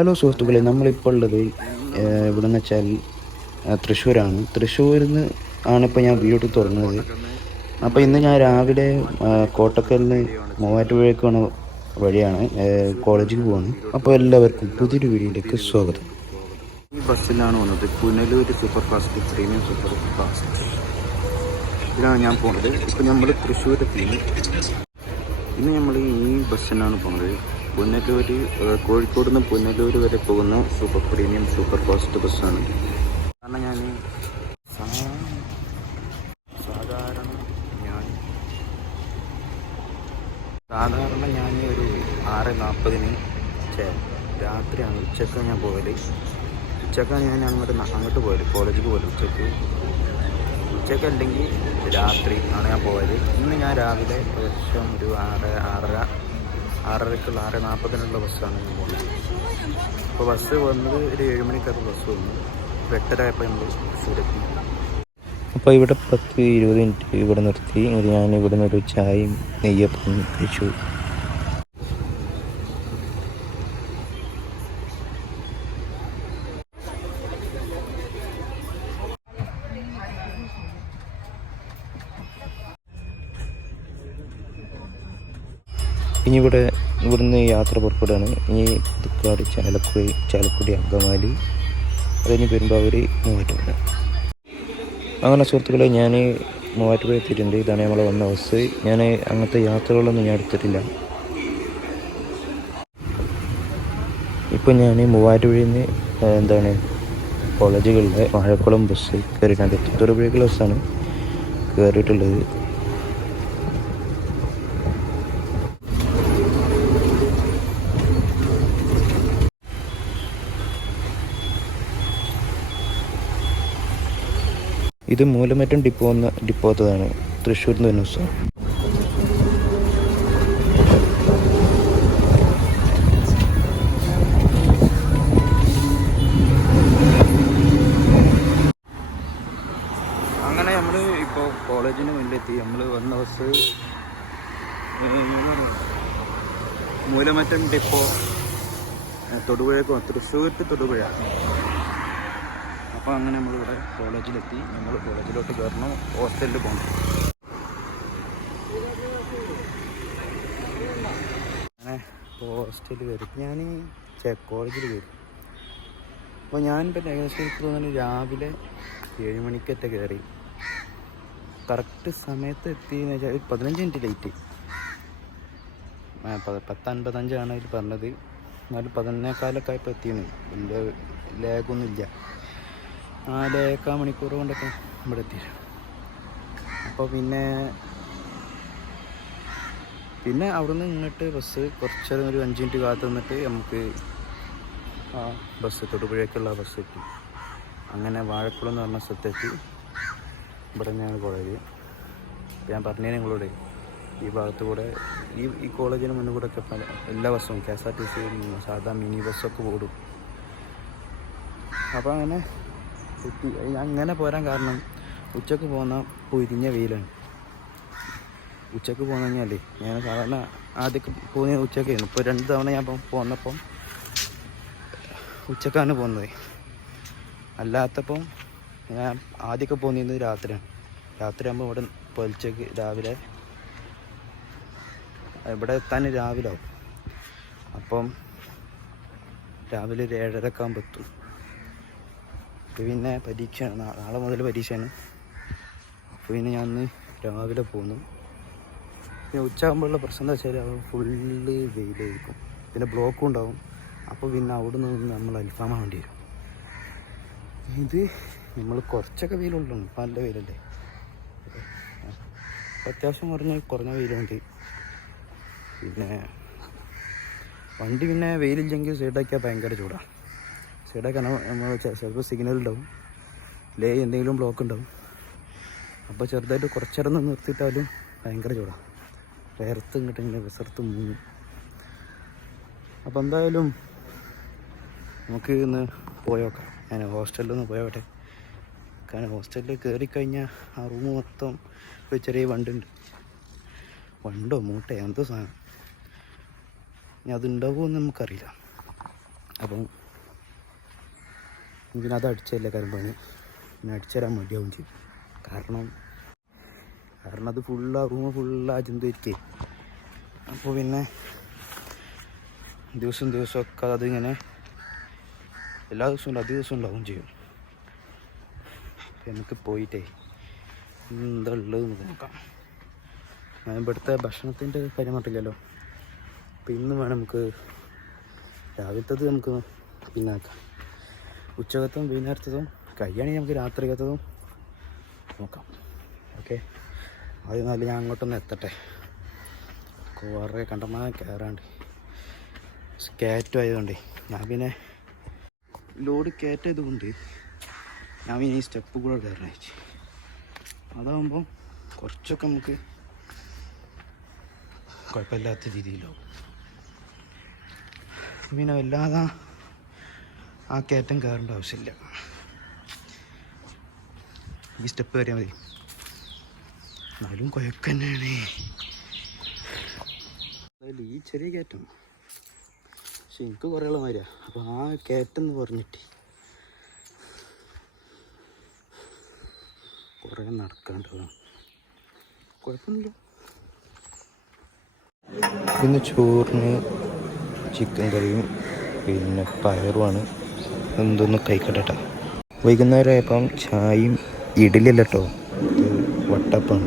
Hello സുഹൃത്തുക്കളെ, നമ്മളിപ്പോൾ ഉള്ളത് എവിടെന്ന് വെച്ചാൽ തൃശ്ശൂരാണ്. തൃശ്ശൂരിൽ നിന്ന് ആണിപ്പോൾ ഞാൻ വീഡിയോ തുടങ്ങുന്നത്. അപ്പോൾ ഇന്ന് ഞാൻ രാവിലെ കോട്ടക്കലിൽ നിന്ന് മൂവാറ്റുപുഴയ്ക്കാണ് വഴിയാണ് കോളേജിൽ പോവാണ്. അപ്പോൾ എല്ലാവർക്കും പുതിയൊരു വീഡിയോയിലേക്ക് സ്വാഗതം. ഈ ബസ്സിലാണ് വന്നത്, Punalur super fast, premium super fast. ഇതിലാണ് ഞാൻ പോകുന്നത്. ഇപ്പോൾ നമ്മൾ തൃശ്ശൂരെത്തി. ഇന്ന് നമ്മൾ ഈ ബസ്സിനാണ് പോകുന്നത്. പുനലൂർ, കോഴിക്കോട് നിന്ന് പുനലൂർ വരെ പോകുന്ന സൂപ്പർ പ്രീമിയം സൂപ്പർ ഫാസ്റ്റ് ബസ്സാണ്. കാരണം സാധാരണ ഞാൻ ഒരു 6:40 രാത്രിയാണ്, ഉച്ചക്കാണ് ഞാൻ പോകല്. ഉച്ചക്കാണ് ഞാൻ അങ്ങോട്ട് പോയത്, കോളേജിൽ പോകല്. ഉച്ചക്ക് അല്ലെങ്കിൽ രാത്രി ആണ് ഞാൻ പോയത്. ഇന്ന് ഞാൻ രാവിലെ ഏകദേശം ഒരു 6:30 6:40 ബസ്സാണ് ഞാൻ പോകുന്നത്. അപ്പോൾ ബസ് വന്നത് ഒരു 7 മണിക്കാണ് ബസ് വന്നു. 8:30 നമ്മൾ തൃശ്ശൂരെത്തി. അപ്പോൾ ഇവിടെ 10-20 മിനിറ്റ് ഇവിടെ നിർത്തി. ഞാൻ ഇവിടെ നിന്ന് ഒരു ചായയും നെയ്യപ്പം കഴിച്ചു. ഇനി ഇവിടുന്ന് യാത്ര പുറപ്പെടുകയാണ്. ഇനി പുതുക്കാട്, ചാലക്കുടി, അങ്കമാലി, അതിന് പെരുമ്പാവൂർ, മൂവാറ്റുപുഴ. അങ്ങനെ സുഹൃത്തുക്കളെ, ഞാൻ മൂവാറ്റുപുഴ എത്തിയിട്ടുണ്ട്. ഇതാണ് നമ്മളെ വന്ന ബസ്. ഞാൻ അങ്ങനത്തെ യാത്രകളൊന്നും ഞാൻ എടുത്തിട്ടില്ല. ഇപ്പം ഞാൻ മൂവാറ്റുപുഴയിൽ നിന്ന് കോളേജുകളിലെ വാഴക്കുളം ബസ് കയറിയിട്ടുണ്ട്. തൊടുപുഴയ്ക്കുള്ള ബസ്സാണ് കയറിയിട്ടുള്ളത്. ഇത് മൂലമറ്റം ഡിപ്പോത്തതാണ്, തൃശ്ശൂരിൽ നിന്ന് വരുന്ന ബസ്സാണ്. അങ്ങനെ നമ്മൾ ഇപ്പോൾ കോളേജിന് മുന്നിലെത്തി. നമ്മൾ വന്ന bus Moolamattom depot, Thrissur to Thodupuzha. അപ്പോൾ അങ്ങനെ നമ്മളിവിടെ കോളേജിലെത്തി. നമ്മൾ കോളേജിലോട്ട് കയറണം, ഹോസ്റ്റലിൽ പോകണം. അങ്ങനെ ഹോസ്റ്റലിൽ കയറി ഞാൻ കോളേജിൽ കയറി. അപ്പോൾ ഞാനിപ്പോൾ ഏകദേശം തോന്നുന്നു രാവിലെ 7 മണിക്കത്തെ കയറി. കറക്റ്റ് സമയത്ത് എത്തിയെന്ന് വെച്ചാൽ 15 മിനിറ്റ് ലേറ്റ്. 10:55 അതിൽ പറഞ്ഞത്. എന്നാലും 11:15 ആയപ്പോൾ എത്തിയെന്ന്. വലിയ ലാഗൊന്നുമില്ല. 4 മണിക്കൂർ കൊണ്ടൊക്കെ ഇവിടെ എത്തി. അപ്പോൾ പിന്നെ അവിടുന്ന് ഇങ്ങോട്ട് ബസ് കുറച്ചേരം ഒരു 5 മിനിറ്റ് കാത്തു നിന്നിട്ട് നമുക്ക് ബസ് തൊടുപുഴയ്ക്കുള്ള ബസ് എത്തി. അങ്ങനെ വാഴക്കുളം എന്ന് പറഞ്ഞ സ്ഥലത്തെത്തി. ഇവിടെ തന്നെയാണ് കോളേജ്. ഞാൻ പറഞ്ഞേ നിങ്ങളോട്, ഈ ഭാഗത്ത് കൂടെ ഈ കോളേജിന് മുന്നിൽ കൂടെ ഒക്കെ എല്ലാ ബസ്സും KSRTC സാധാ മിനി ബസ്സൊക്കെ ഓടും. അപ്പോൾ അങ്ങനെ പോരാൻ കാരണം ഉച്ചക്ക് പോകുന്ന പൊരിഞ്ഞ വെയിലാണ്. ഉച്ചക്ക് പോന്നു കഴിഞ്ഞാൽ ഞാൻ സാധാരണ ആദ്യമൊക്കെ പോകുന്ന ഉച്ചക്കായിരുന്നു. ഇപ്പോൾ 2 തവണ ഞാൻ പോന്നപ്പം ഉച്ചക്കാണ് പോകുന്നത്. അല്ലാത്തപ്പം ഞാൻ ആദ്യമൊക്കെ പോകുന്നത് രാത്രിയാകുമ്പോൾ ഇവിടെ പൊലിച്ചക്ക് ഇവിടെ എത്താൻ രാവിലെ ആവും. അപ്പം രാവിലെ ഒരു 7:30 ആകുമ്പോൾ എത്തും. പിന്നെ പരീക്ഷയാണ്, നാളെ മുതൽ പരീക്ഷയാണ്. അപ്പോൾ പിന്നെ ഞാൻ ഇന്ന് രാവിലെ പോകുന്നു. പിന്നെ ഉച്ചയാകുമ്പോഴുള്ള പ്രശ്നം എന്താ വെച്ചാൽ ഫുള്ള് വെയിലായിരിക്കും, പിന്നെ ബ്ലോക്കും ഉണ്ടാവും. അപ്പോൾ പിന്നെ അവിടെ നിന്ന് നമ്മൾ അൽഫാമ വേണ്ടി വരും. ഇത് നമ്മൾ കുറച്ചൊക്കെ വെയിലുള്ളൂ, ഇപ്പം നല്ല വെയിലല്ലേ. അത്യാവശ്യം കുറഞ്ഞ വെയിലുണ്ട്. പിന്നെ വണ്ടി പിന്നെ വെയിലില്ലെങ്കിൽ സൈഡാക്കിയാൽ ഭയങ്കര ചൂടാണ്. സൈഡാക്കാൻ നമ്മൾ ചിലപ്പോൾ സിഗ്നൽ ഉണ്ടാവും, എന്തെങ്കിലും ബ്ലോക്ക് ഉണ്ടാവും. അപ്പോൾ ചെറുതായിട്ട് കുറച്ചേരം നിന്ന് നിർത്തിയിട്ടാലും ഭയങ്കര ചൂടാണ്. വേർത്ത് ഇങ്ങോട്ട് ഇങ്ങനെ വിസർത്ത് മൂന്ന്. അപ്പോൾ എന്തായാലും നമുക്ക് ഇന്ന് പോയോക്കാം. ഞാൻ ഹോസ്റ്റലിൽ നിന്ന് പോയോട്ടെ. കാരണം ഹോസ്റ്റലിൽ കയറിക്കഴിഞ്ഞാൽ ആ റൂം മൊത്തം ഒരു ചെറിയ വണ്ടോ മൂട്ടയോ എന്തോ സാധനം. ഇനി അതുണ്ടാവുമോ എന്ന് നമുക്കറിയില്ല. അപ്പം എനിക്കിന് അത് അടിച്ചതല്ലേ കാര്യം പണി, പിന്നെ അടിച്ചു തരാൻ മടിയാവും ചെയ്യും. കാരണം അത് ഫുള്ള് റൂം ഫുള്ള് അജന്തിരിക്കേ. അപ്പോൾ പിന്നെ ദിവസമൊക്കെ അതിങ്ങനെ എല്ലാ ദിവസവും ഉണ്ട്, അധിക ദിവസം ഉണ്ടാവും ചെയ്യും. എനിക്ക് പോയിട്ടേ എന്താ ഉള്ളത് നോക്കാം. ഞാൻ ഇവിടുത്തെ ഭക്ഷണത്തിൻ്റെ കാര്യം പറഞ്ഞില്ലല്ലോ. അപ്പോൾ ഇന്ന് വേണം നമുക്ക് രാവിലത്തത് നമുക്ക് പിന്നെ ആക്കാം. ഉച്ചകത്തും വൈകുന്നേരത്തതും കഴിയുകയാണെങ്കിൽ നമുക്ക് രാത്രികത്തതും നോക്കാം. ഓക്കെ, ആദ്യം നല്ല ഞാൻ അങ്ങോട്ടൊന്ന് എത്തട്ടെ. കുറേ കണ്ടമാനം കയറാണ്ട് കയറ്റം ആയതുകൊണ്ടേ ഞാൻ പിന്നെ ലോഡ് കയറ്റതുകൊണ്ട് ഞാൻ പിന്നെ ഈ സ്റ്റെപ്പ് കൂടെ കയറണം. അതാകുമ്പം കുറച്ചൊക്കെ നമുക്ക് കുഴപ്പമില്ലാത്ത രീതിയിലാവും. പിന്നെ വല്ലാതെ ആ കയറ്റം കയറേണ്ട ആവശ്യമില്ല. ഈ സ്റ്റെപ്പ് കയറിയാൽ മതി. എന്നാലും കുഴപ്പം തന്നെയാണ്. അതിൽ ഈ ചെറിയ കയറ്റം പക്ഷെ എനിക്ക് കുറേ ഉള്ള മാതിരിയാണ്. അപ്പോൾ ആ കയറ്റം എന്ന് പറഞ്ഞിട്ട് കുറേ നടക്കേണ്ടതാണ്. കുഴപ്പമൊന്നുമില്ല. ഇന്ന് ചോറിന് ചിക്കൻ കറിയും പിന്നെ പയറുമാണ്. എന്തൊന്ന് കഴിക്കട്ടെ. വൈകുന്നേരം ആയപ്പം ചായയും ഇഡലിയല്ല കേട്ടോ, വട്ടപ്പമാണ്.